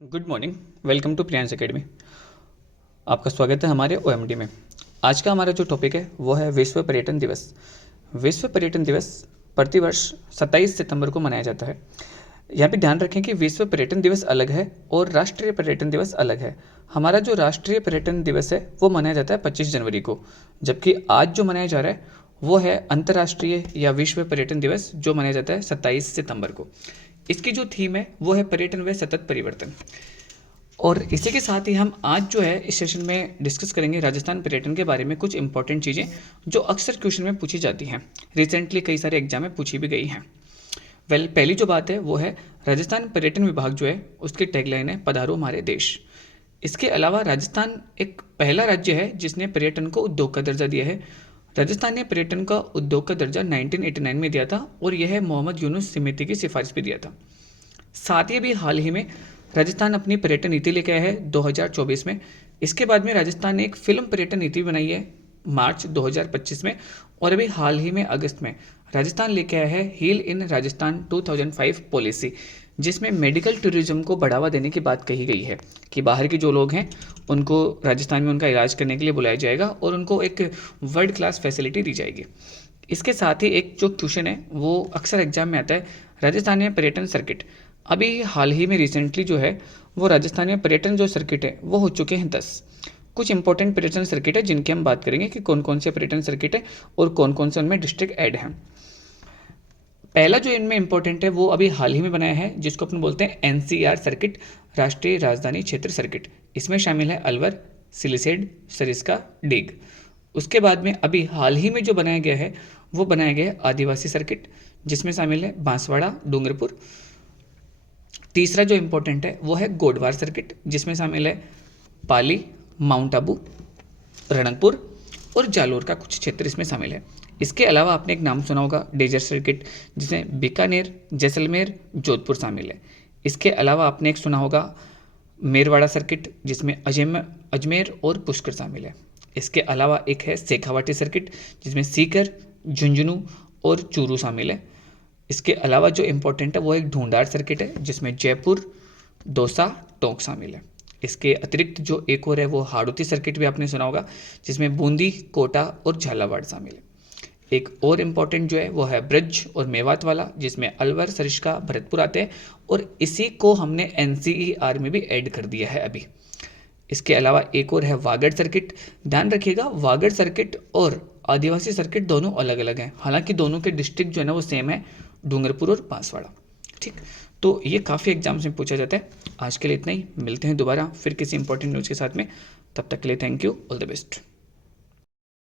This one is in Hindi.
Good morning. Welcome to Priyans academy. आपका स्वागत है हमारे ओएमडी में। आज का हमारा जो टॉपिक है वो है विश्व पर्यटन दिवस। विश्व पर्यटन दिवस प्रतिवर्ष 27 सितंबर को मनाया जाता है। यहाँ पे ध्यान रखें कि विश्व पर्यटन दिवस अलग है और राष्ट्रीय पर्यटन दिवस अलग है। हमारा जो राष्ट्रीय पर्यटन दिवस है वो मनाया जाता है 25 जनवरी को, जबकि आज जो मनाया जा रहा है वो है अंतर्राष्ट्रीय या विश्व पर्यटन दिवस, जो मनाया जाता है 27 सितंबर को। इसकी जो थीम है वो है पर्यटन व सतत परिवर्तन। और इसी के साथ ही हम आज जो है इस सेशन में डिस्कस करेंगे राजस्थान पर्यटन के बारे में कुछ इंपॉर्टेंट चीज़ें जो अक्सर क्वेश्चन में पूछी जाती हैं, रिसेंटली कई सारे एग्जाम में पूछी भी गई हैं। पहली जो बात है वो है राजस्थान पर्यटन विभाग जो है उसकी टैगलाइन है पधारो हमारे देश। इसके अलावा राजस्थान एक पहला राज्य है जिसने पर्यटन को उद्योग का दर्जा दिया है। राजस्थान ने पर्यटन का उद्योग का दर्जा 1989 में दिया था और यह मोहम्मद यूनुस समिति की सिफारिश भी दिया था। साथ ही अभी हाल ही में राजस्थान अपनी पर्यटन नीति लेके आया है 2024 में। इसके बाद में राजस्थान ने एक फिल्म पर्यटन नीति बनाई है मार्च 2025 में, और अभी हाल ही में अगस्त में राजस्थान लेके आया है हील इन राजस्थान 2005 पॉलिसी, जिसमें मेडिकल टूरिज्म को बढ़ावा देने की बात कही गई है कि बाहर के जो लोग हैं उनको राजस्थान में उनका इलाज करने के लिए बुलाया जाएगा और उनको एक वर्ल्ड क्लास फैसिलिटी दी जाएगी। इसके साथ ही एक जो क्वेश्चन है वो अक्सर एग्जाम में आता है, राजस्थान में पर्यटन सर्किट। अभी हाल ही में रिसेंटली जो है वो राजस्थान में पर्यटन जो सर्किट है वो हो चुके हैं 10। कुछ इंपॉर्टेंट पर्यटन सर्किट है जिनकी हम बात करेंगे कि कौन कौन से पर्यटन सर्किट है और कौन कौन से उनमें डिस्ट्रिक्ट ऐड हैं। पहला जो इनमें इंपॉर्टेंट है वो अभी हाल ही में बनाया है, जिसको अपन बोलते हैं एनसीआर सर्किट, राष्ट्रीय राजधानी क्षेत्र सर्किट। इसमें शामिल है अलवर, सिलिसेड, सरिस्का, डीग। उसके बाद में अभी हाल ही में जो बनाया गया है वो बनाया गया है आदिवासी सर्किट, जिसमें शामिल है बांसवाड़ा, डूंगरपुर। तीसरा जो इंपॉर्टेंट है वो है गोडवार सर्किट, जिसमें शामिल है पाली, माउंट आबू, रणकपुर और जालोर का कुछ क्षेत्र इसमें शामिल है। इसके अलावा आपने एक नाम सुना होगा डेजर्ट सर्किट, जिसमें बीकानेर, जैसलमेर, जोधपुर शामिल है। इसके अलावा आपने एक सुना होगा मेरवाड़ा सर्किट, जिसमें अजमेर और पुष्कर शामिल है। इसके अलावा एक है शेखावाटी सर्किट, जिसमें सीकर, झुंझुनू और चूरू शामिल है। इसके अलावा जो इम्पोर्टेंट है वो एक ढूंढार सर्किट है, जिसमें जयपुर, दौसा, टोंक शामिल है। इसके अतिरिक्त जो एक और है वो हाड़ौती सर्किट भी आपने सुना होगा, जिसमें बूंदी, कोटा और झालावाड़ शामिल है। एक और इम्पॉर्टेंट जो है वो है ब्रज और मेवात वाला, जिसमें अलवर, सरिस्का, भरतपुर आते हैं, और इसी को हमने एनसीईआर में भी ऐड कर दिया है अभी। इसके अलावा एक और है वागड़ सर्किट। ध्यान रखिएगा वागड़ सर्किट और आदिवासी सर्किट दोनों अलग अलग हैं, हालांकि दोनों के डिस्ट्रिक्ट जो है ना वो सेम है, डूंगरपुर और बांसवाड़ा। ठीक, तो ये काफ़ी एग्जाम्स में पूछा जाता है। आज के लिए इतना ही, मिलते हैं दोबारा फिर किसी इंपॉर्टेंट न्यूज़ के साथ में। तब तक के लिए thank you, all the best.